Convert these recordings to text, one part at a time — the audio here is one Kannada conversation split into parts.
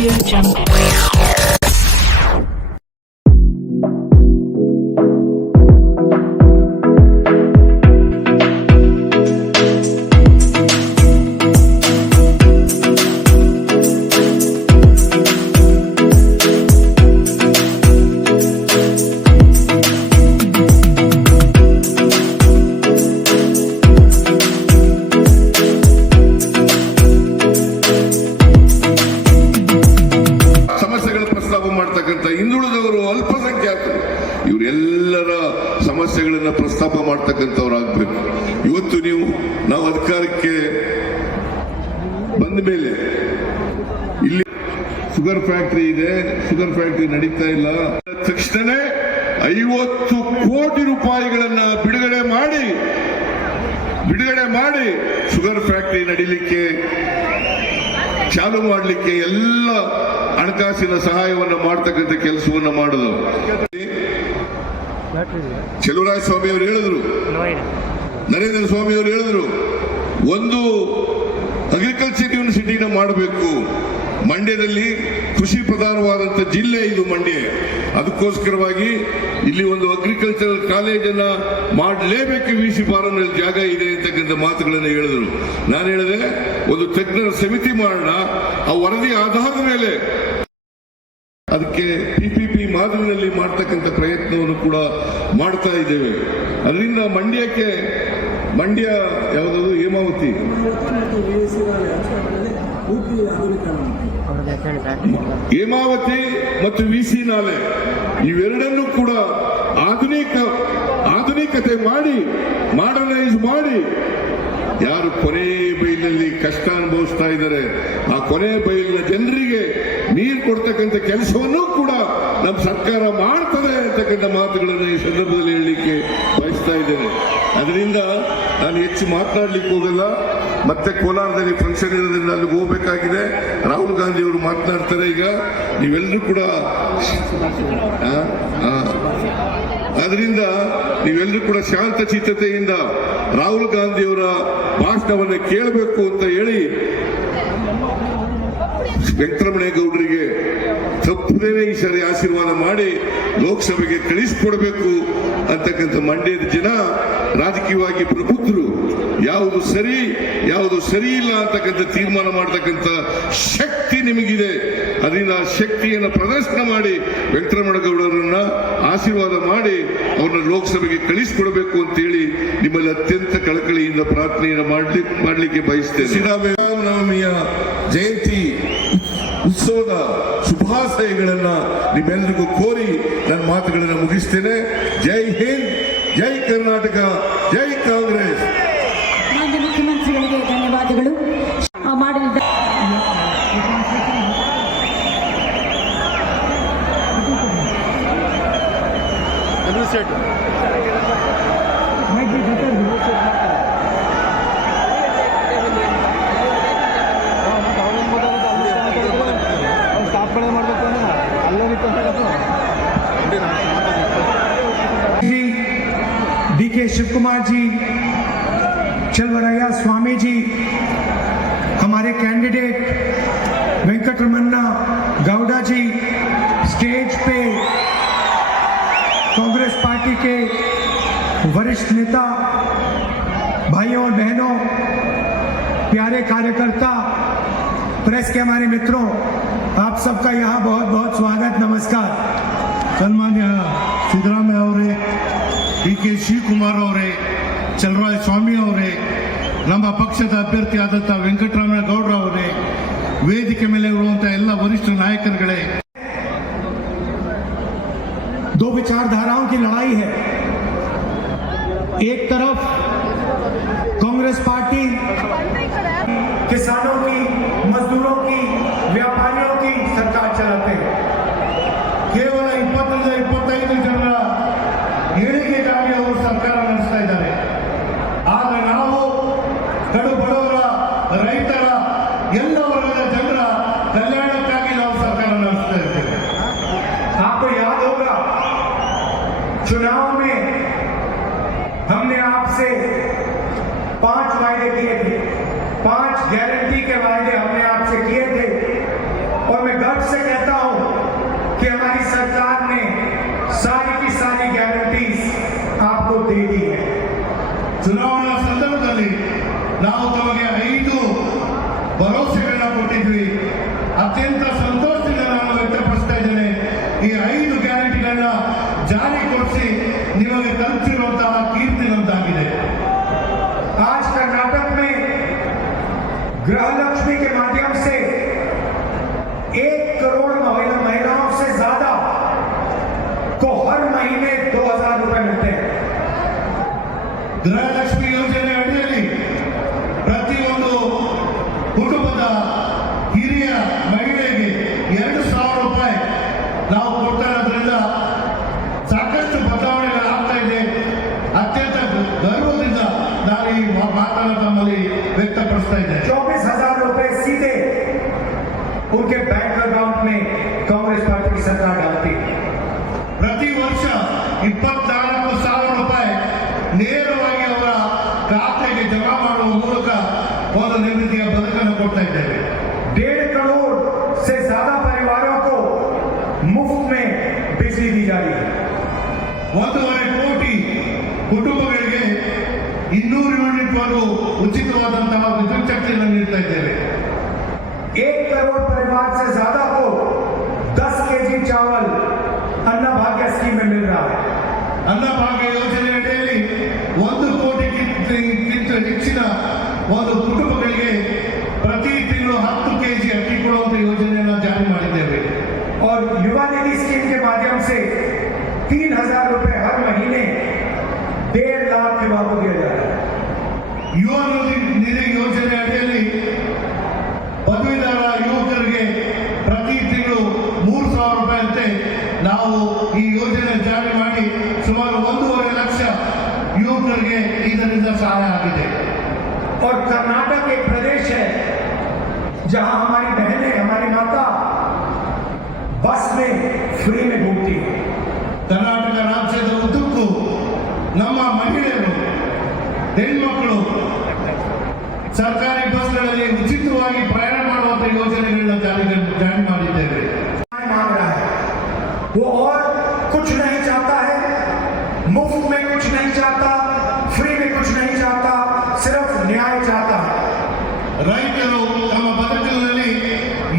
Audio Jungle. ಹಿಂದುಳಿದವರು, ಅಲ್ಪಸಂಖ್ಯಾತರು, ಇವರೆಲ್ಲರ ಸಮಸ್ಯೆಗಳನ್ನ ಪ್ರಸ್ತಾಪ ಮಾಡ್ತಕ್ಕಂಥವ್ರಾಗಬೇಕು. ಇವತ್ತು ನಾವು ಅಧಿಕಾರಕ್ಕೆ ಬಂದ ಮೇಲೆ ಇಲ್ಲಿ ಶುಗರ್ ಫ್ಯಾಕ್ಟರಿ ಇದೆ, ಶುಗರ್ ಫ್ಯಾಕ್ಟರಿ ನಡೀತಾ ಇಲ್ಲ. ತಕ್ಷಣ 50 ಕೋಟಿ ರೂಪಾಯಿಗಳನ್ನ ಬಿಡುಗಡೆ ಮಾಡಿ ಶುಗರ್ ಫ್ಯಾಕ್ಟರಿ ನಡೀಲಿಕ್ಕೆ ಚಾಲು ಮಾಡಲಿಕ್ಕೆ ಎಲ್ಲ ಹಣಕಾಸಿನ ಸಹಾಯವನ್ನು ಮಾಡತಕ್ಕಂಥ ಕೆಲಸವನ್ನು ಮಾಡಿದ್ರು. ಚೆಲುವರಾಯ ಸ್ವಾಮಿ ಅವರು ಹೇಳಿದ್ರು, ನರೇಂದ್ರ ಸ್ವಾಮಿ ಅವರು ಹೇಳಿದ್ರು, ಒಂದು ಅಗ್ರಿಕಲ್ಚರ್ ಯೂನಿವರ್ಸಿಟಿನ ಮಾಡಬೇಕು. ಮಂಡ್ಯದಲ್ಲಿ ಕೃಷಿ ಪ್ರಧಾನವಾದಂಥ ಜಿಲ್ಲೆ ಇದು ಮಂಡ್ಯ. ಅದಕ್ಕೋಸ್ಕರವಾಗಿ ಇಲ್ಲಿ ಒಂದು ಅಗ್ರಿಕಲ್ಚರಲ್ ಕಾಲೇಜನ್ನ ಮಾಡಲೇಬೇಕು. ವಿಸಿ ಫಾರಂನಲ್ಲಿ ಜಾಗ ಇದೆ ಅಂತಕ್ಕಂಥ ಮಾತುಗಳನ್ನು ಹೇಳಿದ್ರು. ನಾನು ಹೇಳಿದೆ, ಒಂದು ತಜ್ಞರ ಸಮಿತಿ ಮಾಡೋಣ, ಆ ವರದಿ ಆಧಾರದ ಮೇಲೆ ಅದಕ್ಕೆ PPP ಮಾದರಿನಲ್ಲಿ ಮಾಡ್ತಕ್ಕಂಥ ಪ್ರಯತ್ನವನ್ನು ಕೂಡ ಮಾಡ್ತಾ ಇದ್ದೇವೆ. ಅದರಿಂದ ಮಂಡ್ಯ ಯಾವುದಾದ್ರು ಹೇಮಾವತಿ ಮತ್ತು ವಿಸಿ ನಾಲೆ ಇವೆರಡನ್ನೂ ಕೂಡ ಆಧುನಿಕತೆ ಮಾಡಿ, ಮಾಡರ್ನೈಸ್ ಮಾಡಿ, ಯಾರು ಕೊನೆ ಬೈಲಿನಲ್ಲಿ ಕಷ್ಟ ಅನುಭವಿಸ್ತಾ ಇದ್ದಾರೆ ಆ ಕೊನೆ ಬೈಲಿನ ಜನರಿಗೆ ನೀರು ಕೊಡ್ತಕ್ಕಂಥ ಕೆಲಸವನ್ನೂ ಕೂಡ ನಮ್ಮ ಸರ್ಕಾರ ಮಾಡ್ತದೆ ಅಂತಕ್ಕಂಥ ಮಾತುಗಳನ್ನು ಈ ಸಂದರ್ಭದಲ್ಲಿ ಹೇಳಲಿಕ್ಕೆ ಬಯಸ್ತಾ ಇದ್ದೇನೆ. ಅದರಿಂದ ನಾನು ಹೆಚ್ಚು ಮಾತನಾಡ್ಲಿಕ್ಕೆ ಹೋಗಲ್ಲ. ಮತ್ತೆ ಕೋಲಾರದಲ್ಲಿ ಫಂಕ್ಷನ್ ಇರೋದ್ರಿಂದ ಅಲ್ಲಿಗೆ ಹೋಗಬೇಕಾಗಿದೆ. ರಾಹುಲ್ ಗಾಂಧಿ ಅವರು ಮಾತನಾಡ್ತಾರೆ. ಈಗ ನೀವೆಲ್ಲರೂ ಕೂಡ ಶಾಂತ ಚಿತ್ತತೆಯಿಂದ ರಾಹುಲ್ ಗಾಂಧಿಯವರ ಭಾಷಣವನ್ನು ಕೇಳಬೇಕು ಅಂತ ಹೇಳಿ ವೆಂಕಟರಮಣೇಗೌಡರಿಗೆ ತಪ್ಪದೇನೆ ಈ ಸರಿ ಆಶೀರ್ವಾದ ಮಾಡಿ ಲೋಕಸಭೆಗೆ ಕಳಿಸಿಕೊಡಬೇಕು ಅಂತಕ್ಕಂಥ ಮಂಡ್ಯದ ಜನ ರಾಜಕೀಯವಾಗಿ ಪ್ರಬುದ್ಧರು. ಯಾವುದು ಸರಿ ಇಲ್ಲ ಅಂತಕ್ಕಂಥ ತೀರ್ಮಾನ ಮಾಡತಕ್ಕಂಥ ಶಕ್ತಿ ನಿಮಗಿದೆ. ಅದರಿಂದ ಆ ಶಕ್ತಿಯನ್ನು ಪ್ರದರ್ಶನ ಮಾಡಿ ವೆಂಕಟರಮಣೇಗೌಡರನ್ನ ಆಶೀರ್ವಾದ ಮಾಡಿ ಅವ್ರನ್ನ ಲೋಕಸಭೆಗೆ ಕಳಿಸಿಕೊಡಬೇಕು ಅಂತೇಳಿ ನಿಮ್ಮಲ್ಲಿ ಅತ್ಯಂತ ಕಳಕಳಿಯಿಂದ ಪ್ರಾರ್ಥನೆಯನ್ನು ಮಾಡಲಿಕ್ಕೆ ಬಯಸ್ತೇನೆ. ಶ್ರೀರಾಮನವಮಿಯ ಜಯಂತಿ ಉತ್ಸವದ ಶುಭಾಶಯಗಳನ್ನ ನಿಮ್ಮೆಲ್ಲರಿಗೂ ಕೋರಿ ನನ್ನ ಮಾತುಗಳನ್ನು ಮುಗಿಸ್ತೇನೆ. ಜೈ ಹಿಂದ್, ಜೈ ಕರ್ನಾಟಕ, ಜೈ ಕಾಂಗ್ರೆಸ್. ಮುಖ್ಯಮಂತ್ರಿಗಳಿಗೆ ಧನ್ಯವಾದಗಳು. DK शिव कुमार जी, चलवराया स्वामी जी, हमारे कैंडिडेट वेंकटरमन्ना गौड़ा जी, स्टेज पे कांग्रेस पार्टी के वरिष्ठ नेता, भाइयों और बहनों, प्यारे कार्यकर्ता, प्रेस के हमारे मित्रों, आप सबका यहाँ बहुत बहुत स्वागत, नमस्कार. सन्मान्य सिद्धरामಯ್ಯ ಅವರೇ, DK ಶಿವಕುಮಾರ್ ಅವರೇ, ಚಲರಾಯ ಸ್ವಾಮಿ ಅವರೇ, ನಮ್ಮ ಪಕ್ಷದ ಅಭ್ಯರ್ಥಿ ಆದಂಥ ವೆಂಕಟರಮಣೇಗೌಡರು ಅವರೇ, ವೇದಿಕೆ ಮೇಲೆ ಇರುವಂತಹ ಎಲ್ಲ ವರಿಷ್ಠ ನಾಯಕರುಗಳೇ. दो विचारधाराओं की लड़ाई है. एक तरफ कांग्रेस पार्टी किसानों की, मजदूरों की, व्यापारियों की सरकार चलाते हैं. ಕೇವಲ 20-25 ಜನರ ಏಳಿಗೆಗಾಗಿ ಅವರು ಸರ್ಕಾರ ನಡೆಸ್ತಾ ಇದ್ದಾರೆ. ಆಗ ನಾವು ಕಡು ಬಡವರ, ರೈತರ, ಎಲ್ಲ ವರ್ಗದ ಜನರ ಕಲ್ಯಾಣಕ್ಕಾಗಿ ನಾವು ಸರ್ಕಾರ ನಡೆಸ್ತಾ ಇದ್ದೇವೆ. आपको याद होगा, चुनाव में हमने आपसे 5 वायदे किए थे, 5 गारंटी के वायदे हमने आपसे किए थे, और मैं गर्व गर्व से कहता हूं कि हमारी सरकार ने सारी की सारी गारंटीज आपको दे दी है। ಚುನಾವಣಾ ಸಂದರ್ಭದಲ್ಲಿ ನಾವು ತಮಗೆ 5 ಭರವಸೆಗಳನ್ನ ಕೊಟ್ಟಿದ್ವಿ. ಅತ್ಯಂತ ಸಂತೋಷದಿಂದ ನಾನು ವ್ಯಕ್ತಪಡಿಸ್ತಾ ಇದ್ದೇನೆ. ಈ 5 ಗ್ಯಾರಂಟಿಗಳನ್ನ ಜಾರಿಗೊಳಿಸಿ ನಿಮಗೆ ತಲುಪಿರುವಂತಹ ಕೀರ್ತಿ ನಮ್ದಾಗಿದೆ. आज कर्नाटक में गृह लक्ष्मी के माध्यम से 1 करोड़ महिलाओं से ज्यादा को हर महीने 2000 रुपए मिलते हैं। ಗೃಹಲಕ್ಷ್ಮಿ ಯೋಜನೆ ಅಡಿಯಲ್ಲಿ ಪ್ರತಿಯೊಂದು ಕುಟುಂಬದ ಹಿರಿಯ ಮಹಿಳೆಗೆ 2,000 ರೂಪಾಯಿ ನಾವು ಕೊಡ್ತಾ ಇರೋದ್ರಿಂದ ಸಾಕಷ್ಟು ಬದಲಾವಣೆಗಳಾಗ್ತಾ ಇದೆ. ಅತ್ಯಂತ ಗರ್ವದಿಂದ ನಾನು ಈ ಮಾತನ್ನು ತಮ್ಮಲ್ಲಿ ವ್ಯಕ್ತಪಡಿಸ್ತಾ ಇದ್ದೇನೆ. 24,000 रुपए सीधे उनके बैंक अकाउंट में कांग्रेस पार्टी की सरकार डालती है। ಪ್ರತಿ ವರ್ಷ 24,000 ರೂಪಾಯಿ ನೇರವಾಗಿ ಅವರ ಖಾತೆಗೆ ಜಮಾ ಮಾಡುವ ಮೂಲಕ ಒಂದು ನೆಮ್ಮದಿಯ ಬದುಕನ್ನು ಕೊಡ್ತಾ ಇದ್ದೇವೆ. 1.5 करोड़ से ज्यादा परिवारों को मुफ्त में बिजली दी जा रही है। 1.5 ಕೋಟಿ ಕುಟುಂಬಗಳಿಗೆ 200 ಯೂನಿಟ್ ವರೆಗೂ ಉಚಿತವಾದಂತಹ ವಿದ್ಯುತ್ ಶಕ್ತಿಯನ್ನು ನೀಡ್ತಾ ಇದ್ದೇವೆ. 1 करोड़ परिवार से ज्यादा को 10 केजी चावल अन्न भाग्य स्कीम में मिल रहा है। ಅನ್ನಭಾಗ್ಯ ಯೋಜನೆ ಅಡಿಯಲ್ಲಿ 1 ಕೋಟಿಗಿಂತ ಹೆಚ್ಚಿನ ಒಂದು ಕುಟುಂಬಗಳಿಗೆ ಪ್ರತಿ ತಿಂಗಳು 10 ಕೆಜಿ ಅಕ್ಕಿ ಕೊಡುವಂತ ಯೋಜನೆಯನ್ನು ಜಾರಿ ಮಾಡಿದ್ದೇವೆ. और युवा निधि स्कीम के माध्यम से 3,000 रुपए हर महीने 1.5 लाख युवा को दिया जा रहा है। ಯುವ ನಿಧಿ ಯೋಜನೆ ಅಡಿಯಲ್ಲಿ ಪದವೀಧರ ಯುವಕರಿಗೆ ಪ್ರತಿ ತಿಂಗಳು 3,000 ರೂಪಾಯಿ ಅಂತೆ ನಾವು ಈ ಯೋಜನೆ ಜಾರಿ ಮಾಡಿ ಸುಮಾರು 1.5 ಲಕ್ಷ ಯುವಕರಿಗೆ ಇದರಿಂದ ಸಹಾಯ ಆಗಿದೆ. और कर्नाटक एक प्रदेश है जहां हमारी बहनें, हमारी माता बस में फ्री में घूमती है। ಕರ್ನಾಟಕ ರಾಜ್ಯದ ಉದ್ದಕ್ಕೂ ನಮ್ಮ ಮಹಿಳೆಯರು, ಹೆಣ್ಮಕ್ಕಳು ಸರ್ಕಾರಿ ಬಸ್ಗಳಲ್ಲಿ ಉಚಿತವಾಗಿ ಪ್ರಯಾಣ ಮಾಡುವಂತ ಯೋಜನೆಗಳನ್ನ ಜಾರಿ ಮಾಡಿದ್ದೇವೆ. मांग रहा है वो और कुछ नहीं चाहता है, मुफ्त में कुछ नहीं चाहता, फ्री में कुछ नहीं चाहता, सिर्फ न्याय चाहता है। ರೈತರು ತಮ್ಮ ಬದುಕಿನಲ್ಲಿ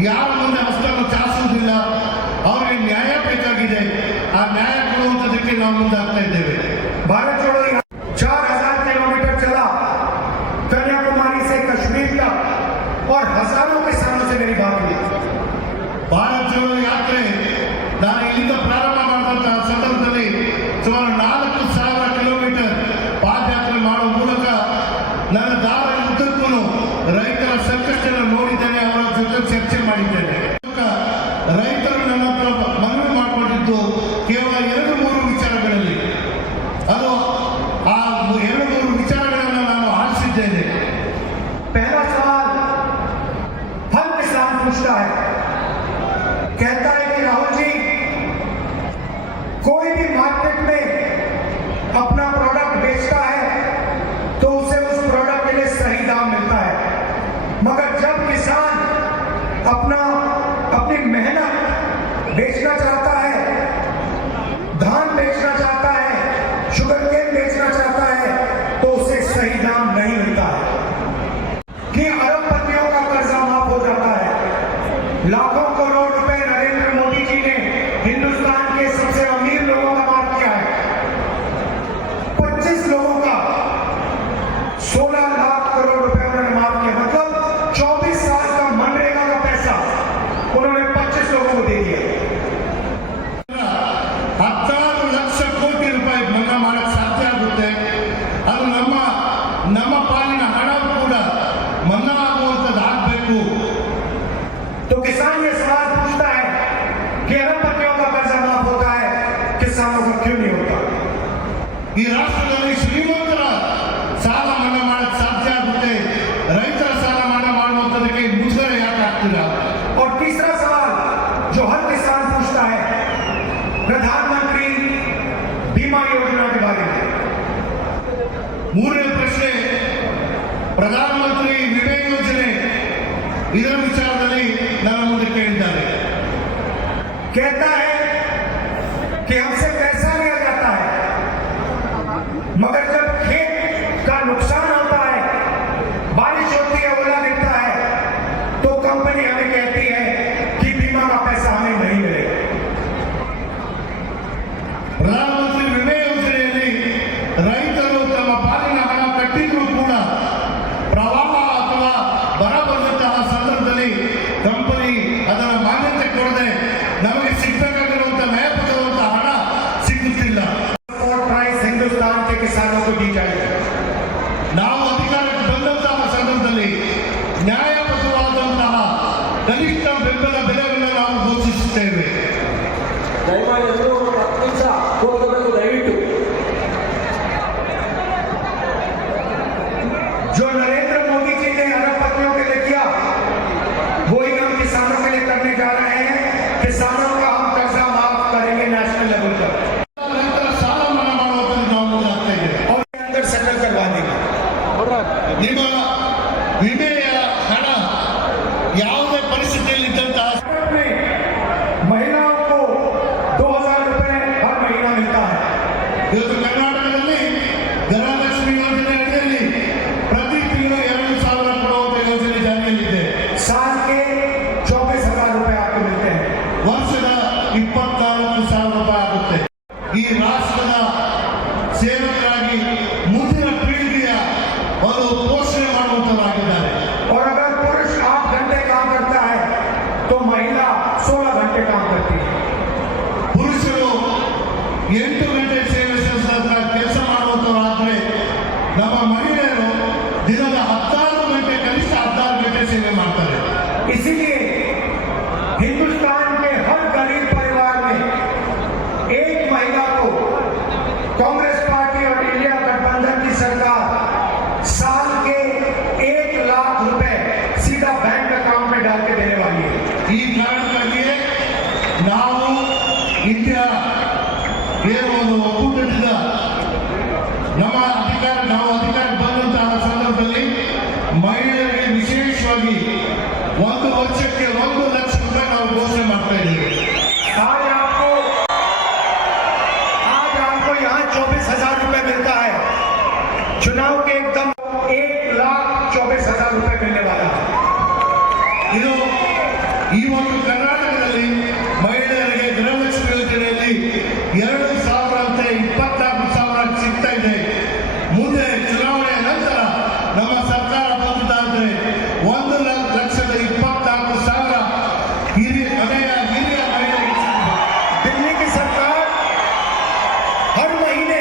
ಯಾರ ಮುಂದೆ ಹಸ್ತನ್ನು ಚಾಚುವುದಿಲ್ಲ. ಅವರಿಗೆ ನ್ಯಾಯ ಬೇಕಾಗಿದೆ. ಆ ನ್ಯಾಯ ಕೊಡುವಂತದಕ್ಕೆ ನಾವು ಮುಂದಾಗ್ತಾ ಇದ್ದೇವೆ. भारत जोड़ो 4,000 किलोमीटर चला कन्याकुमारी से कश्मीर तक और हजारों किसानों से मेरी बात हुई। ಭಾರತ್ ಜೋಡೋ ಯಾತ್ರೆ ನಾನು ಇಲ್ಲಿಂದ ಪ್ರಾರಂಭ ಮಾಡಿದಂತಹ ಸಂದರ್ಭದಲ್ಲಿ ಸುಮಾರು 4,000 ಕಿಲೋಮೀಟರ್ ಪಾದಯಾತ್ರೆ ಮಾಡುವ ಮೂಲಕ ನನ್ನ ದಾರಿ ಉದ್ದಕ್ಕೂ ರೈತರ ಸಂಕಷ್ಟನ ನೋಡಿದ್ದೇನೆ, ಅವರ ಜೊತೆ ಚರ್ಚೆ ಮಾಡಿದ್ದೇನೆ. ರೈತರು ನನ್ನ ಹತ್ರ ಮನವಿ ಮಾಡಿಕೊಂಡಿದ್ದು ಕೇವಲ 2-3 ವಿಚಾರಗಳಲ್ಲಿ. ಅದು ಆ 2-3 ವಿಚಾರಗಳನ್ನು ನಾನು ಆಲಿಸಿದ್ದೇನೆ. पहला सवाल हर किसान पूछता है, कहता है कि राहुल जी कोई भी मार्केट में अपना प्रोडक्ट बेचता है तो उसे उस प्रोडक्ट के लिए सही दाम मिलता है, मगर जब किसान अपनी मेहनत बेचना चाहता है, धान बेचना चाहता है, शुगर केन बेचना चाहता है, तो उसे सही दाम नहीं मिलता है। कि अरबपतियों का कर्जा माफ हो जाता है। लाखों करोड़ रुपए नरेंद्र मोदी जी ने हिंदुस्तान के सबसे अमीर लोगों का माफ किया है। 25 लोगों का 16 लाख करोड़ रुपए उन्होंने माफ किया, मतलब 24 साल का मनरेगा का पैसा उन्होंने 25 लोगों को दे दिया। 16 ಲಕ್ಷ ಕೋಟಿ ರೂಪಾಯಿ ಮನ್ನಾ ಮಾಡಕ್ಕೆ ಸಾಧ್ಯ ಆಗುತ್ತೆ. ಅದು ನಮ್ಮ ಪಾಲಿನ ಹಣ ಕೂಡ ಮನ್ನಾ ಆಗುವಂಥದ್ದು ಆಗಬೇಕು. तो किसान ये सवाल पूछता है कि अरबपतियों का कर्जा माफ होता है, किसानों का क्यों नहीं होता? ಈ ರಾಷ್ಟ್ರದಲ್ಲಿ ಶ್ರೀಮಂತರ ಸಾಲ ಮನ್ನಾ ಮಾಡಕ್ಕೆ ಸಾಧ್ಯ ಆಗುತ್ತೆ, ರೈತರ ಸಾಲ ಮನ್ನಾ ಮಾಡುವಂಥದಕ್ಕೆ ಮುಜುಗರ ಯಾಕೆ ಆಗ್ತೀರಾ? और तीसरा सवाल जो हर किसान पूछता है, प्रधानमंत्री बीमा योजना के बारे में। ಮೂರನೇ ಪ್ರಶ್ನೆ, ಪ್ರಧಾನಮಂತ್ರಿ ವಿಮೆ ಯೋಜನೆ, ಇದರ ವಿಚಾರದಲ್ಲಿ ನನ್ನ ಮುಂದೆ ಕೇಳಿದ್ದಾರೆ. कहता है कि हमसे पैसा लिया जाता है, मगर जब खेत का नुकसान होता है, बारिश होती है, ओला गिरता है, तो कंपनी हमें कहती है कि बीमा का पैसा हमें नहीं मिलेगा। ಪ್ರಧಾನಮಂತ್ರಿ ವಿಮೆ ಯೋಜನೆಯಲ್ಲಿ ರೈತರು ತಮ್ಮ ಪಾಲಿನ ಹಣ ಕಟ್ಟಿದ್ರೂ ಕೂಡ ಪ್ರವಾಹ ಅಥವಾ ಬರ ಬಂದಂತಹ ಸಂದರ್ಭದಲ್ಲಿ ಕಂಪನಿ ಅದರ ಮಾನ್ಯತೆ ಕೊಡದೆ ನಮಗೆ ಸಿಗಬೇಕಾಗಿರುವಂತಹ ನ್ಯಾಯಬದ್ಧವಾದಂತಹ ಹಣ ಸಿಗುತ್ತಿಲ್ಲ. प्राइस हिंदुस्तान के किसानों को दी जाएगी। ನಾವು ಅಧಿಕಾರಕ್ಕೆ ಬಂದಂತಹ ಸಂದರ್ಭದಲ್ಲಿ ನ್ಯಾಯಬದ್ಧವಾದಂತಹ ಕನಿಷ್ಠ ಬೆಂಬಲ ಬೆಲೆಗಳನ್ನು ನಾವು ಘೋಷಿಸುತ್ತೇವೆ. ದಯಮಾಡಿ ಎಲ್ಲರೂ ಒಂದು 10 ನಿಮಿಷ ಹೋಗಬೇಕು ದಯವಿಟ್ಟು. जो नरेंद्र मोदी जी ने अरबपतियों के लिए किया, वही हम किसानों के लिए करने जा रहे हैं। किसानों का हम कर्जा माफ करेंगे नेशनल लेवल पर ರೈತರ ಸಾಲ ಮನ್ನಾ ಮಾಡುವುದನ್ನು ನಾವು ಮುಂದಾಗ್ತಾ ಇದ್ದೇವೆ. और अंदर सेटल करवा देंगे। ನಿಮ್ಮ ವಿಮೆಯ ಹಣ ಯಾವುದೇ ಪರಿಸ್ಥಿತಿಯಲ್ಲಿ ಇದ್ದಂತಹ में महिलाओं को 2000 रुपए हर महीना मिलता है। ಇವತ್ತು ಕರ್ನಾಟಕದಲ್ಲಿ ಗೃಹಲಕ್ಷ್ಮಿ ಯೋಜನೆ ಅಡಿಯಲ್ಲಿ ಪ್ರತಿ ತಿಂಗಳು 2,000 ಕೊಡುವಂತ ಯೋಜನೆ ಜಾರಿಯಲ್ಲಿದೆ. साल के 24,000 रुपए आपको मिलते हैं। ವರ್ಷದ 24,000 ರೂಪಾಯಿ ಆಗುತ್ತೆ. ಈ ರಾಷ್ಟ್ರದ ಸೇವಕರಾಗಿ ಮುಂದಿನ ಪೀಳಿಗೆಯ ಒಂದು ಪೋಷಣೆ ಮಾಡುವಂತವರಾಗಿದ್ದಾರೆ. और अगर पुरुष 8 घंटे काम करता है तो महिला 16 घंटे काम करती है। ಪುರುಷರು 8 ಗಂಟೆ ಸೇವೆ ಸಲ್ಲಿಸಿದ ಕೆಲಸ ಮಾಡುವಂತವರಾದ್ರೆ ನಮ್ಮ ಮಹಿಳೆಯರು ದಿನದ 16 ಗಂಟೆ ಕನಿಷ್ಠ 16 ಗಂಟೆ ಸೇವೆ ಮಾಡ್ತಾರೆ. इसीलिए हिंदुस्तान के हर गरीब परिवार में एक महिला को कांग्रेस पार्टी और इंडिया गठबंधन की सरकार साल के 1 लाख रुपए सीधा बैंक अकाउंट में डाल के देने वाली है। ಈ ಕಾರಣಕ್ಕಾಗಿಯೇ ನಾವು ಇಂಡಿಯಾ ಏನು ಒಂದು ಒಕ್ಕೂಟದಿಂದ ನಮ್ಮ ನಾವು ಅಧಿಕಾರ ಬಂದಂತಹ ಸಂದರ್ಭದಲ್ಲಿ ಮಹಿಳೆಯರಿಗೆ ವಿಶೇಷವಾಗಿ 1 ವರ್ಷಕ್ಕೆ 1 ಲಕ್ಷ ರೂಪಾಯಿ ನಾವು ಘೋಷಣೆ ಮಾಡ್ತಾ ಇದ್ದೀವಿ. आज आपको यहाँ 24,000 रुपए मिलता है। चुनाव के एकदम 1,24,000 रुपए मिलने वाला है। ಇದು ಈ ಒಂದು ಕರ್ನಾಟಕದಲ್ಲಿ ಮಹಿಳೆಯರಿಗೆ ಗೃಹಲಕ್ಷ್ಮಿ ಯೋಜನೆಯಲ್ಲಿ 2,000 ಅಂತ 24,000 ಸಿಗ್ತಾ ಇದೆ. ಮುಂದೆ ಚುನಾವಣೆಯ ನಂತರ ನಮ್ಮ ಸರ್ಕಾರ ಬಂದಿದ್ದಾದ್ರೆ 1,24,000 ಹಿರಿಯ ಮಹಿಳೆಯರಿಗೆ ಸಿಗಬೇಕು. दिल्ली की सरकार हर महीने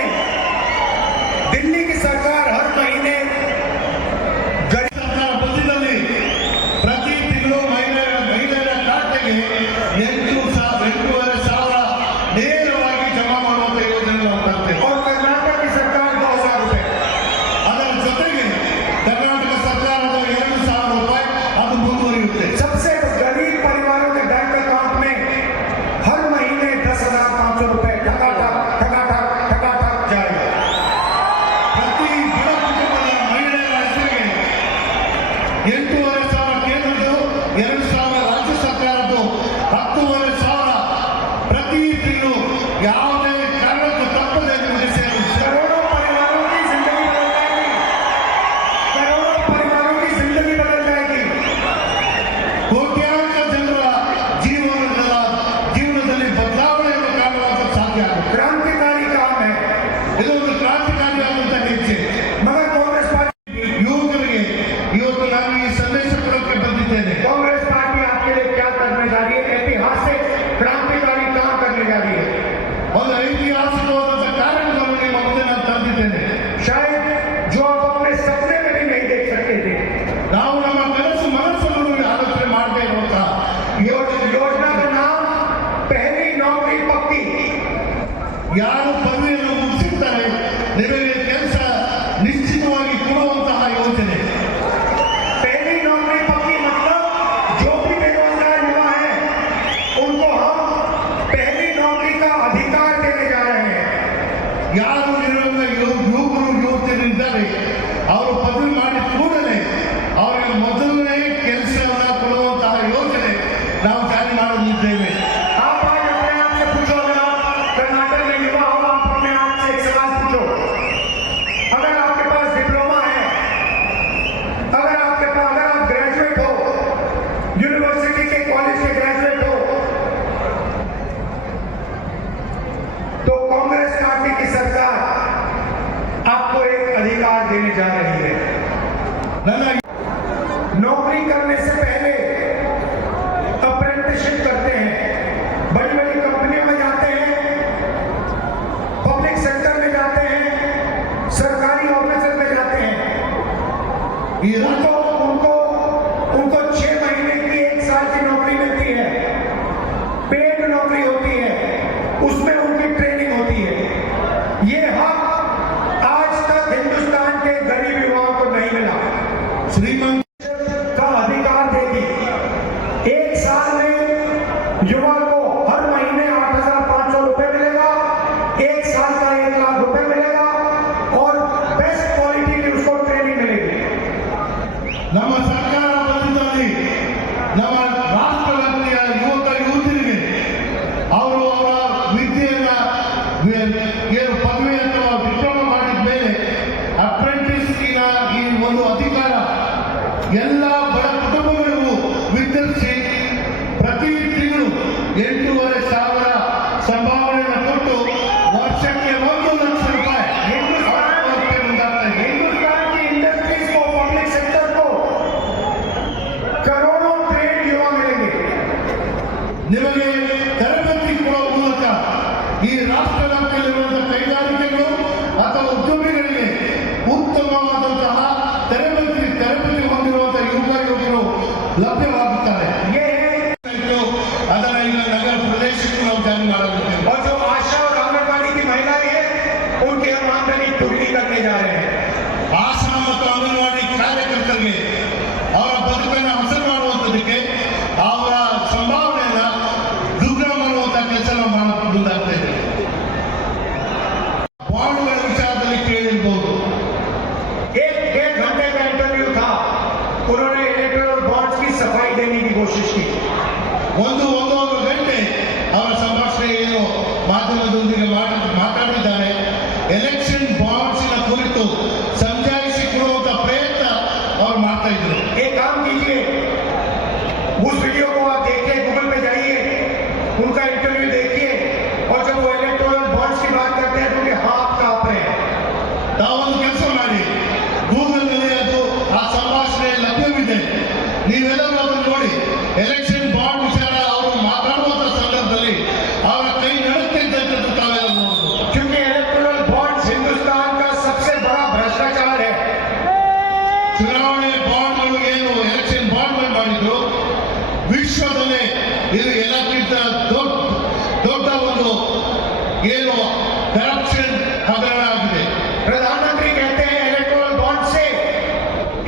ಸರ್ಕಾರ ಬಂದಿದ್ದಲ್ಲಿ ಪ್ರತಿ ತಿಂಗಳು ಮಹಿಳೆಯರ ಖಾತೆಗೆ 8,500 ನೇರವಾಗಿ ಜಮಾ ಮಾಡುವಂತ ಯೋಜನೆ ನಾವು ತರ್ತೇವೆ. और कर्नाटक की सरकार 2,000 रुपए। ಅದರ ಜೊತೆಗೆ ಕರ್ನಾಟಕ ಸರ್ಕಾರದ 2,000 ರೂಪಾಯಿ ಅದು ಮುಂದುವರಿಯುತ್ತೆ. सबसे गरीब परिवारों के बैंक अकाउंट में हर महीने 10,500 रुपए ठगाठक जाएगा। ಪ್ರತಿ ಬಡ ಕುಟುಂಬದ ಮಹಿಳೆಯರ ಹೆಸರಿಗೆ 8,500 ಕೇಂದ್ರದ್ದು, 2,000 ರಾಜ್ಯ ಸರ್ಕಾರದ್ದು, 10,500 ಪ್ರತಿ ತಿಂಗಳು ಯಾವುದೇ ಕಾರಣಕ್ಕೂ ತಪ್ಪದೆ ನಿಮಗೆ ಸೇರಿಸುತ್ತೆ. करोड़ों परिवारों की जिंदगी बदल जाएगी। करोड़ों परिवारों की जिंदगी बदल जाएगी। ಕೋಟ್ಯಾಂತರ ಜನರ ಜೀವನದಲ್ಲಿ ಬದಲಾವಣೆಯನ್ನು ಕಾಣುವಂತ ಸಾಧ್ಯ ಆಗುತ್ತೆ. क्रांतिकारी काम है। ಇದೊಂದು ಕ್ರಾಂತಿಕಾರಿಯಾದಂತಹ ಹೆಜ್ಜೆ. मगर कांग्रेस पार्टी ಯುವಕರಿಗೆ ಇವತ್ತು ನಾನು ಈ ಸಂದೇಶ ಕೊಡೋಕೆ ಬಂದಿದ್ದೇನೆ. कांग्रेस पार्टी आपके लिए क्या करने जा रही है? ऐतिहासिक क्रांतिकारी काम करने जा रही है। ಒಂದು ಐತಿಹಾಸಿಕವಾದಂತಹ ಕಾರ್ಯಕ್ರಮವನ್ನು ನಿಮ್ಮ ಮುಂದೆ ನಾನು ತಂದಿದ್ದೇನೆ. शायद जो आप अपने सपने में भी नहीं देख सकते थे। ನಾವು ನಮ್ಮ ಮನಸ್ಸನ್ನು ಆಲೋಚನೆ ಮಾಡದೇ ಇರುವಂತಹ योजना का नाम पहली नौकरी पक्की। ಯಾರು ಪದವಿಯನ್ನು ಮುಗಿಸಿರ್ತಾರೆ ನಿಮಗೆ ಕೆಲಸ ನಿಶ್ಚಿತವಾಗಿ ಕೊಡುವಂತಹ ಯೋಜನೆ. पहली नौकरी पक्की मतलब जो भी बेरोजगार युवा है उनको हम पहली नौकरी का अधिकार देने जा रहे हैं। ಯಾರು ಯುವಕರು ಯುವತಿಯರಿದ್ದಾರೆ ಅವರು ಪದವಿ ಮಾಡಿದ ಕೂಡಲೇ ಅವರಿಗೆ ಮೊದಲನೇ ಕೆಲಸವನ್ನು ಕೊಡುವಂತಹ ಯೋಜನೆ ನಾವು ಜಾರಿ ಮಾಡಲಿದ್ದೇವೆ. आप आज नौकरी करने से पहले अप्रेंटिसशिप करते हैं, बड़ी बड़ी कंपनियों में जाते हैं, पब्लिक सेक्टर में जाते हैं, सरकारी ऑफिसर में जाते हैं। उनको 6 महीने की 1 साल की नौकरी मिलती है, पेड नौकरी होती है, उसमें उनकी ट्रेनिंग होती है। ये हक आज तक हिंदुस्तान के गरीब युवाओं को नहीं मिला। श्रीमंत का अधिकार देगी। 1 साल में युवा को हर महीने 8,500 रुपए मिलेगा, 1 साल का 1 लाख रुपए मिलेगा और बेस्ट क्वालिटी की उसको ट्रेनिंग मिलेगी। ನಮ್ಮ ಸರ್ಕಾರ ಬಂದಿದ್ದಲ್ಲಿ ನಮ್ಮ ರಾಷ್ಟ್ರವ್ಯಾಪ್ತಿಯ ಯುವಕ ಯುವತಿಯರಿಗೆ ಅವರು ಅವರ ವಿದ್ಯೆಯನ್ನ ಏನು ಪದವಿ ಅಥವಾ ಡಿಪ್ಲೊಮಾ ಮಾಡಿದ ಮೇಲೆ ಅಪ್ರೆಂಟಿಸ್ನ ಈ ಒಂದು ಅಧಿಕಾರ ಎಲ್ಲ ಬಡ ಕುಟುಂಬಗಳಿಗೂ ವಿತರಿಸಿ ಪ್ರತಿ ತಿಂಗಳು 8,500 ಸಂಭಾವನೆಯನ್ನು ಕೊಟ್ಟು ವರ್ಷಕ್ಕೆ 1 ಲಕ್ಷ ರೂಪಾಯಿ ಮುಂದಾಗ್ತಾ ಇದೆ. हिंदुस्तान की इंडस्ट्रीज को, पब्लिक सेक्टर को करोड़ों ट्रेन युवा मिलेंगे। ನಿಮಗೆ ತರಬೇತಿ ಕೊಡುವ ಮೂಲಕ ಈ ರಾಷ್ಟ್ರವ್ಯಾಪ್ತಿಯಲ್ಲಿರುವಂತಹ ಕೈಗಾರಿಕೆಗಳು ಅಥವಾ ಉದ್ಯಮಿಗಳಿಗೆ ಉತ್ತಮವಾದಂತಹ ತರಬೇತಿ ಹೊಂದಿರುವಂತಹ ಯುವಕರು ಲಭ್ಯವಾಗುತ್ತಾರೆ. ಅದರ ಈಗ ನಗರ ಪ್ರದೇಶಕ್ಕೂ ನಾವು ಜಾರಿ ಮಾಡಲಿದ್ದೇವೆ. और जो आशा और आंगनबाड़ी की महिलाएं हैं, उनकी हम आमदनी दुगनी करने जा रहे हैं। ಆಶಾ ಮತ್ತು ಅಂಗನವಾಡಿ ಕಾರ್ಯಕರ್ತರಿಗೆ ಅವರ ಬದುಕನ್ನು ಹಸನು ಮಾಡುವಂಥದ್ದಕ್ಕೆ ಅವರ ಸಂಭಾವನೆಯನ್ನ ದುಗ್ನ ಮಾಡುವಂತಹ ಕೆಲಸ ನಾವು ಮುಂದಾಗ್ತಾ ಇದ್ದೇವೆ. ಬಾಂಡ್ಗಳ ವಿಚಾರದಲ್ಲಿ ಕೇಳಿರ್ಬೋದು. 1-1.5 घंटे का इंटरव्यू था, उन्होंने इलेक्टोरल बॉन्ड्स की सफाई देने की कोशिश की। ಒಂದೂವರೆ ಗಂಟೆ ಅವರ ಸಂಭಾಷಣೆಯನ್ನು ಮಾಧ್ಯಮದೊಂದಿಗೆ ಮಾತಾಡಿದ್ದಾರೆ. ಎಲೆಕ್ಷನ್ ಬಾಂಡ್ಸಿನ ಕುರಿತು ಸಮಜಾಯಿಸಿ ಕೊಡುವಂತ ಪ್ರಯತ್ನ ಅವರು ಮಾಡ್ತಾ ಇದ್ರು. एक काम कीजिए, उस वीडियो को आप देखिए, गूगल पे जाइए, उनका इंटरव्यू देखिए और जब वो इलेक्टोरल बॉन्ड्स की बात करते हैं तो उनके हाथ कांप रहे हैं। ತಾವೊಂದು ಕೆಲಸ ಮಾಡಿ, ಗೂಗಲ್ನಲ್ಲಿ ಅದು ಆ ಸಂಭಾಷಣೆ ಲಭ್ಯವಿದೆ, ನೀವೆಲ್ಲರೂ ಅದನ್ನು ನೋಡಿ. ಎಲೆಕ್ಷನ್ ಬಾಂಡ್ ವಿಚಾರ ಅವರು ಮಾತಾಡುವಂತ ಸಂದರ್ಭದಲ್ಲಿ ಅವರ ಕೈ ನಡುತ್ತಿದ್ದಂಥದ್ದು ತಾವೆಲ್ಲ ನೋಡಬಹುದು. क्योंकि इलेक्टोरल बॉन्ड्स हिंदुस्तान का सबसे बड़ा भ्रष्टाचार है। ಚುನಾವಣೆ ಬಾಂಡ್ಗಳು ಏನು ಎಲೆಕ್ಷನ್ ಬಾಂಡ್ಗಳು ಮಾಡಿದ್ರು, ವಿಶ್ವದಲ್ಲೇ ಇದು ಎಲ್ಲಕ್ಕಿಂತ ದೊಡ್ಡ ಒಂದು ಏನು ಕರಪ್ಷನ್ ಹಗರಣ ಆಗಿದೆ. प्रधानमंत्री कहते हैं इलेक्टोरल बॉन्ड से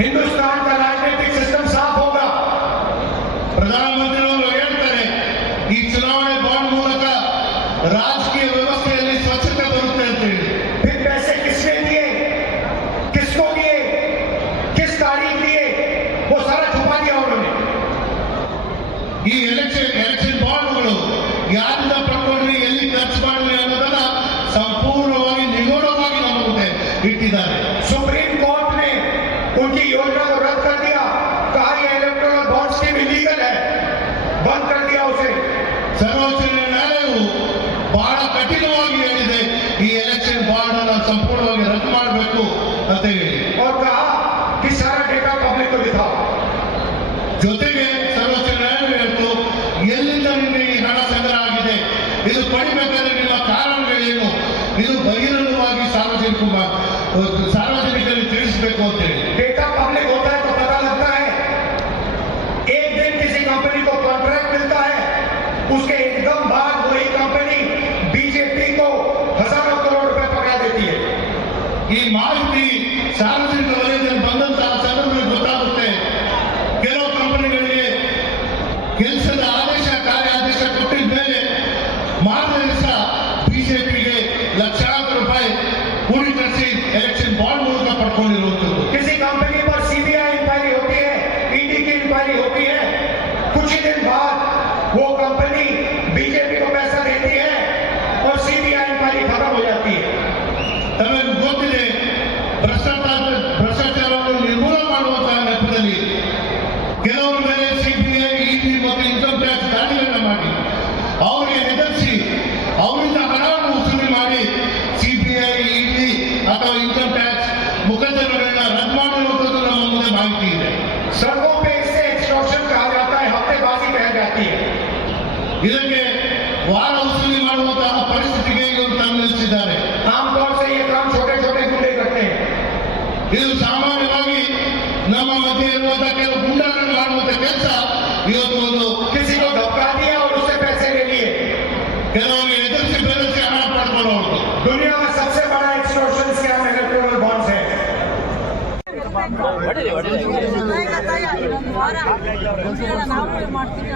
हिंदुस्तान का राजनीतिक सिस्टम साफ होगा। ಪ್ರಧಾನಮಂತ್ರಿಗಳು ಹೇಳ್ತಾರೆ ಈ ಚುನಾವಣೆ ಬಾಂಡ್ ಮೂಲಕ ರಾಜಕೀಯ ವ್ಯವಸ್ಥೆಯಲ್ಲಿ ಸ್ವಚ್ಛತೆ ಬರುತ್ತೆ ಅಂತ ಹೇಳಿ. फिर पैसे किसने दिए, किसको दिए, किस तारीख दिए, वो सारा छुपा दिया उन्होंने। ಈ ಎಲೆಕ್ಷನ್ ಬಾಂಡ್ಗಳು ಯಾರಿಂದ ಪಡ್ಕೊಂಡ್ರಿ, ಎಲ್ಲಿ ಖರ್ಚು ಮಾಡಿದ್ರಿ ಅನ್ನೋದನ್ನ ಸಂಪೂರ್ಣವಾಗಿ ನಿಗೂಢವಾಗಿ ನಮ್ಮ ಮುಂದೆ ಇಟ್ಟಿದ್ದಾರೆ. सुप्रीम कोर्ट ने उनकी योजना को रद्द कर दिया, कहा यह इलेक्टोरल बॉन्ड स्कीम इलीगल है, बंद कर दिया उसे। ಸರ್ವೋಚ್ಚ ನ್ಯಾಯಾಲಯವು ಬಹಳ ಕಠಿಣವಾಗಿ ಹೇಳಿದೆ, ಈ ಎಲೆಕ್ಷನ್ ಬಾಂಡ್ ಅನ್ನು ಸಂಪೂರ್ಣವಾಗಿ ರದ್ದು ಮಾಡಬೇಕು ಅಂತ ಹೇಳಿ. और कहा कि सारा डेटा पब्लिक को दिखाओ। ಜೊತೆಗೆ ಸರ್ವೋಚ್ಚ ನ್ಯಾಯಾಲಯ ಹೇಳ್ತು, ಎಲ್ಲಿಂದ ನಿಮಗೆ ಈ ಹಣ ಸಂಗ್ರಹ ಆಗಿದೆ, ಇದು ಪಡಿಬೇಕಾದ್ರೆ ನಿಮ್ಮ ಕಾರಣಗಳೇನು, ಇದು ಬಹಿರಂಗವಾಗಿ ಸಾರ್ವಜನಿಕರಿಗೆ ತಿಳಿಸಬೇಕು ಅಂತ ಹೇಳಿ. डेटा पब्लिक होता है तो पता लगता है। एक दिन किसी कंपनी को कॉन्ट्रैक्ट मिलता है, उसके एकदम बाद वही कंपनी बीजेपी को हजारों करोड़ रुपए पकड़ा देती है। ಈ ಮಾಹಿತಿ ಸಾರ್ವಜನಿಕ ವಲಯದಲ್ಲಿ ಬಂದಂತಹ ಸಂದರ್ಭದಲ್ಲಿ ಗೊತ್ತಾಗುತ್ತೆ. ಕೆಲವು ಕಂಪನಿಗಳಿಗೆ ಕೆಲಸದ ಆದೇಶ, ಕಾರ್ಯಾದೇಶ ಕೊಟ್ಟಿದ ಮೇಲೆ ಮಾರನೇ ದಿವಸ ಬಿಜೆಪಿಗೆ ಲಕ್ಷಾಂತರ ರೂಪಾಯಿ ಕೂಡಿಕರಿಸಿ ಎಲೆಕ್ಷನ್ ಬಾಂಡ್ ಮೂಲಕ ಪಡ್ಕೊಂಡಿರುವಂಥದ್ದು. किसी कंपनी पर सीबीआई इंक्वायरी होती है, ईडी की इंक्वायरी होती है, कुछ ही दिन बाद वो कंपनी बीजेपी को पैसा देती है और सीबीआई इंक्वायरी खत्म हो जाती है। ತಮಗೆ ಗೊತ್ತಿದೆ, ಭ್ರಷ್ಟಾಚಾರವನ್ನು ನಿರ್ಮೂಲನೆ ಮಾಡುವಂತಹ ನೆಪದಲ್ಲಿ ಕೆಲವರ ಮೇಲೆ ಸಿಬಿಐ, ಇಡಿ ಮತ್ತು ಇನ್ಕಮ್ ಇದಕ್ಕೆ ವಾರ ವಸೂಲಿ ಮಾಡುವಂತಹ ಪರಿಸ್ಥಿತಿಗೆ ಇವರು ತಂದು ನಿಲ್ಲಿಸಿದ್ದಾರೆ. आमतौर से ये काम छोटे छोटे गुंडे करते हैं. ಇದು ಸಾಮಾನ್ಯವಾಗಿ ನಮ್ಮ ಮಧ್ಯೆ ಇರುವಂತಹ ಕೆಲವು ಗುಂಡಾಗಳು ಮಾಡುವಂತ ಕೆಲಸ ಇವತ್ತು ಒಂದು किसी को धक्का दिया और उससे पैसे ले लिए. ಕೆಲವರಿಗೆ ಎದುರಿಸಿ ಬೆದರಿಸಿ ಹಣ ಪಡ್ಕೊಳ್ಳೋದು. दुनिया में सबसे बड़ा एक्सटॉर्शन स्कैम इलेक्टोरल बॉन्ड्स है. ನಾವು ಮಾಡ್ತೀವಿ